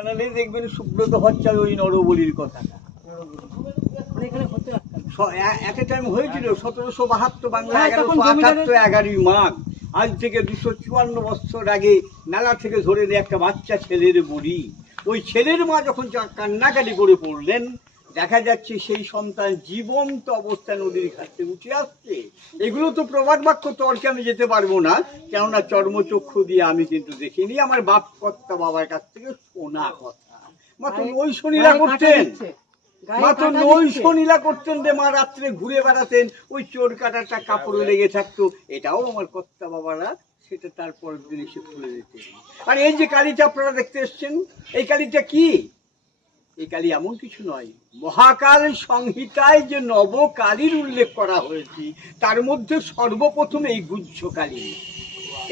ঢেঙ্কানালে দেখবেন সুব্রত ভট্টাচার্য ওই নরবলির কথাটা একটা টাইম হয়েছিল 1772 বাংলা 1178 11ই মাঘ। আজ থেকে 254 বছর আগে মেলা থেকে ধরে নিয়ে একটা বাচ্চা ছেলের বলি, ওই ছেলের মা যখন কান্নাকাটি করে পড়লেন, দেখা যাচ্ছে সেই সন্তান জীবন্ত অবস্থায় নদীর ঘাট থেকে উঠে আসছে। এগুলো তো প্রবাদ বাক্য, তর্কে আমি যেতে পারবো না, কেননা চর্মচক্ষু দিয়ে আমি কিন্তু দেখিনি, আমার বাপ কর্তা বাবার কাছ থেকে শোনা কথা। মাত্র নৈশনীলা করতেন, মাত্র নৈশনীলা করতেন যে মা রাত্রে ঘুরে বেড়াতেন, ওই চোর কাটারটা কাপড়ে লেগে থাকতো, এটাও আমার কর্তা বাবারা সেটা তারপর দিন এসে খুলে দিতেন। আর এই যে কালীটা আপনারা দেখতে এসছেন, এই কালীটা কি? এই কালী এমন কিছু নয়, মহাকাল সংহিতায় যে নবকালীর উল্লেখ করা হয়েছে তার মধ্যে সর্বপ্রথম এই গুহ্য কালী।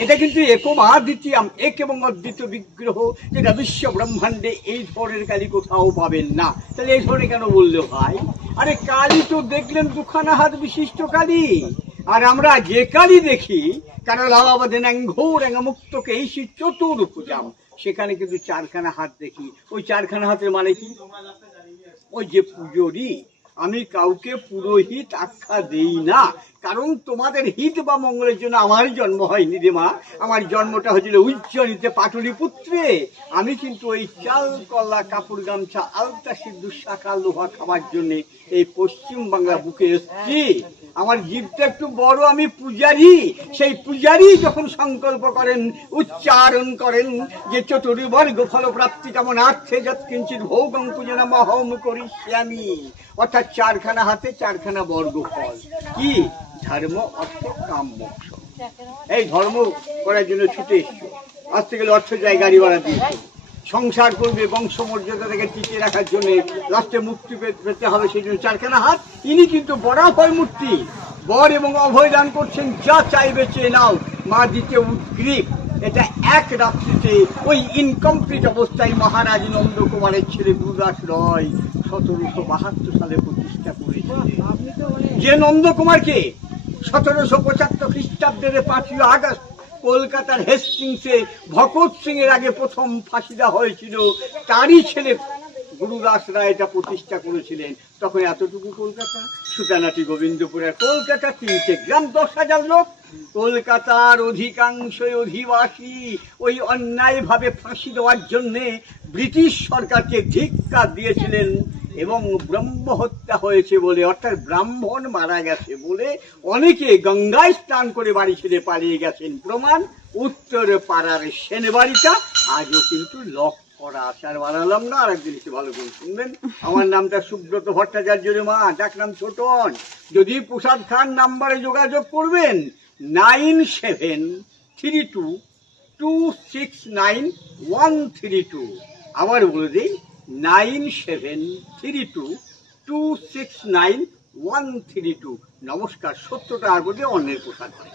এটা কিন্তু একমা দ্বিতীয়াম, এক এবং অদ্বিতীয় বিগ্রহ, যেটা বিশ্ব ব্রহ্মাণ্ডে এই ধরনের কালী কোথাও পাবেন না। তাহলে এই ধরনের কেন বললে ভাই? আরে কালী তো দেখলেন দুখানা হাত বিশিষ্ট কালী, আর আমরা যে কালী দেখি কারালাবাদেনাঙ্ঘোরাঙ্গমুক্তকে এই চতুর্ভুজাম, সেখানে কিন্তু চারখানা হাত দেখি। ওই চারখানা হাতের মানে কি? ওই যে পুজোরি, আমি কাউকে পুরোহিত আখ্যা দেই না, কারণ তোমাদের হিত বা মঙ্গলের জন্য আমার জন্ম হয়নি রে মা। আমার জন্মটা হয়েছিল উজ্জয়িনীতে পাটলিপুত্রে। আমি কিন্তু ওই চাল কলা কাপড় গামছা আলতা সিদ্ধু শাখা লোহা খাবার জন্য এই পশ্চিম বাংলা বুকে এসছি। আমার জীবটা একটু বড়, আমি পূজারি। সেই পূজারি যখন সংকল্প করেন, উচ্চারণ করেন যে চতুর্বর্গ ফলপ্রাপ্তি কামনার্থে যৎকিঞ্চিৎ ভোগং পূজনম অহং করিষ্যামি, অর্থাৎ চারখানা হাতে চারখানা বর্গ ফল। কি? ধর্ম, অর্থ, কাম, মোক্ষ। এই ধর্ম করার জন্য ছুটে এসছো, আসতে গেলে অর্থ যায়, গাড়ি ভাড়া দিয়েছো, সংসার করবে, বংশ মর্যাদা থেকে টিকিয়ে রাখার জন্য, লাস্টে মুক্তি পেতে হবে, সেই জন্য চারখানা হাত। ইনি কিন্তু বরাভয় মূর্তি, বর এবং অভয় দান করছেন, যা চাইবে চেয়ে নাও, মা দিতে উদ্গ্রীব। এটা এক রাত্রিতে ওই ইনকমপ্লিট অবস্থায় মহারাজ নন্দকুমারের ছেলে গুরুদাস রয় 1772 সালে প্রতিষ্ঠা করেছিলেন। যে নন্দকুমারকে 1775 খ্রিস্টাব্দের 5ই আগস্ট কলকাতার হেস্টিংসে ভগৎ সিং এর আগে প্রথম ফাঁসি দেওয়া হয়েছিল, তারই ছেলে গুরুদাস রায় এটা প্রতিষ্ঠা করেছিলেন। তখন এতটুকু কলকাতা, সুতানাটি গোবিন্দপুরের কলকাতা 3টে গ্রাম, 10,000 লোক। কলকাতার অধিকাংশ অধিবাসী ওই অন্যায়ভাবে ফাঁসি দেওয়ার জন্যে ব্রিটিশ সরকারকে ধিক্কার দিয়েছিলেন, এবং ব্রহ্ম হত্যা হয়েছে বলে, অর্থাৎ ব্রাহ্মণ মারা গেছে বলে অনেকে গঙ্গায় স্নান করে বাড়ি ছেড়ে পালিয়ে গেছেন। প্রমাণ উত্তর পাড়ার সেন বাড়িটা আজও কিন্তু লক করা আছে। আর বানালাম না, আর একদিন এসে ভালো করে শুনবেন। আমার নামটা সুব্রত ভট্টাচার্য রে মা, ডাক নাম ছোটন। যদি প্রসাদ খান নাম্বারে যোগাযোগ করবেন 9732692132। আবার বলে দিই 9732692132। নমস্কার। 70 টাকা করে অন্যের প্রসাদ হয়।